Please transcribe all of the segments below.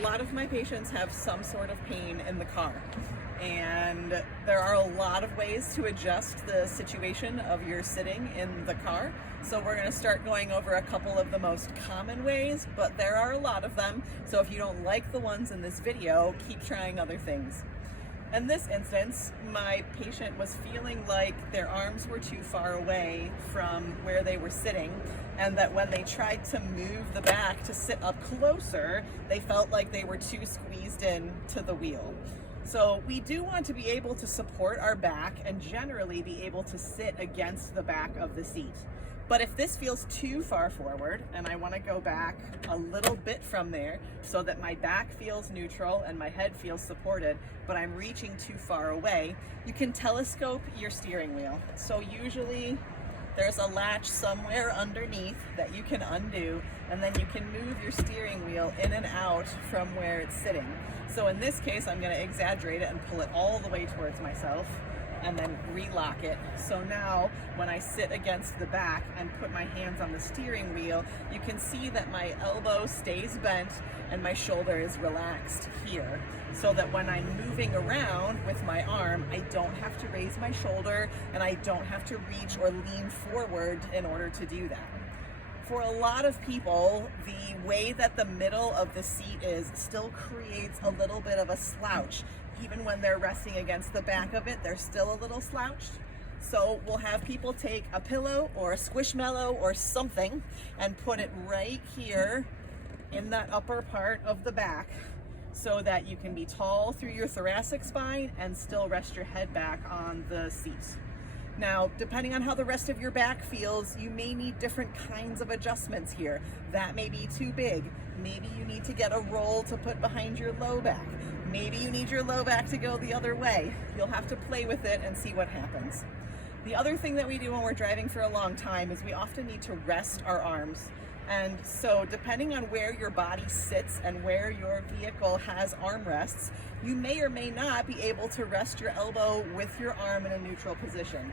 lot of my patients have some sort of pain in the car, and there are a lot of ways to adjust the situation of your sitting in the car. So we're going to start going over a couple of the most common ways, but there are a lot of them. So if you don't like the ones in this video, keep trying other things. In this instance, my patient was feeling like their arms were too far away from where they were sitting, and that when they tried to move the back to sit up closer, they felt like they were too squeezed in to the wheel. So we do want to be able to support our back and generally be able to sit against the back of the seat. But if this feels too far forward and I want to go back a little bit from there so that my back feels neutral and my head feels supported, but I'm reaching too far away, you can telescope your steering wheel. So usually there's a latch somewhere underneath that you can undo, and then you can move your steering wheel in and out from where it's sitting. So in this case, I'm going to exaggerate it and pull it all the way towards myself, and then relock it. So now when I sit against the back and put my hands on the steering wheel, you can see that my elbow stays bent and my shoulder is relaxed here, so that when I'm moving around with my arm, I don't have to raise my shoulder and I don't have to reach or lean forward in order to do that. For a lot of people, the way that the middle of the seat is still creates a little bit of a slouch. Even when they're resting against the back of it, they're still a little slouched. So we'll have people take a pillow or a squishmallow or something and put it right here in that upper part of the back, so that you can be tall through your thoracic spine and still rest your head back on the seat. Now, depending on how the rest of your back feels, you may need different kinds of adjustments here. That may be too big. Maybe you need to get a roll to put behind your low back. Maybe you need your low back to go the other way. You'll have to play with it and see what happens. The other thing that we do when we're driving for a long time is we often need to rest our arms. And so depending on where your body sits and where your vehicle has armrests, you may or may not be able to rest your elbow with your arm in a neutral position.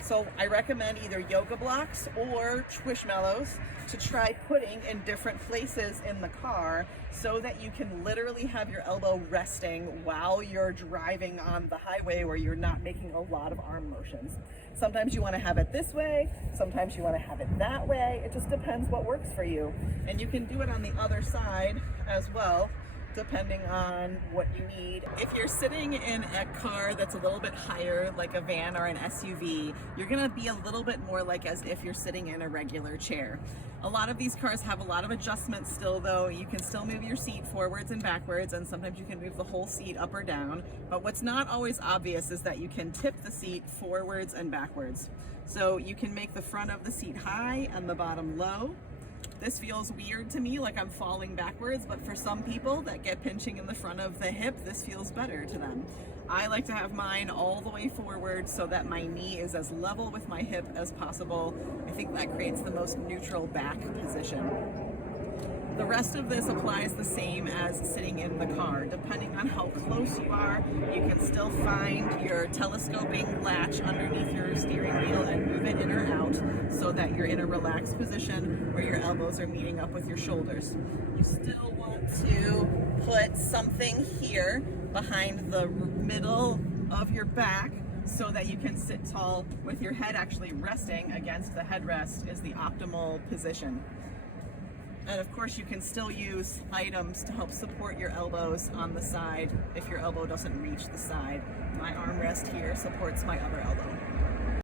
So I recommend either yoga blocks or squishmallows to try putting in different places in the car, so that you can literally have your elbow resting while you're driving on the highway where you're not making a lot of arm motions. Sometimes you want to have it this way, sometimes you want to have it that way. It just depends what works for you. And you can do it on the other side as well, depending on what you need. If you're sitting in a car that's a little bit higher, like a van or an SUV, you're gonna be a little bit more like as if you're sitting in a regular chair. A lot of these cars have a lot of adjustments still though. You can still move your seat forwards and backwards, and sometimes you can move the whole seat up or down. But what's not always obvious is that you can tip the seat forwards and backwards. So you can make the front of the seat high and the bottom low. This feels weird to me, like I'm falling backwards, but for some people that get pinching in the front of the hip, this feels better to them. I like to have mine all the way forward so that my knee is as level with my hip as possible. I think that creates the most neutral back position. The rest of this applies the same as sitting in the car. Depending on how close you are, you can still find your telescoping latch underneath your steering wheel and move it in or out so that you're in a relaxed position where your elbows are meeting up with your shoulders. You still want to put something here behind the middle of your back so that you can sit tall with your head actually resting against the headrest is the optimal position. And of course you can still use items to help support your elbows on the side if your elbow doesn't reach the side. My armrest here supports my other elbow.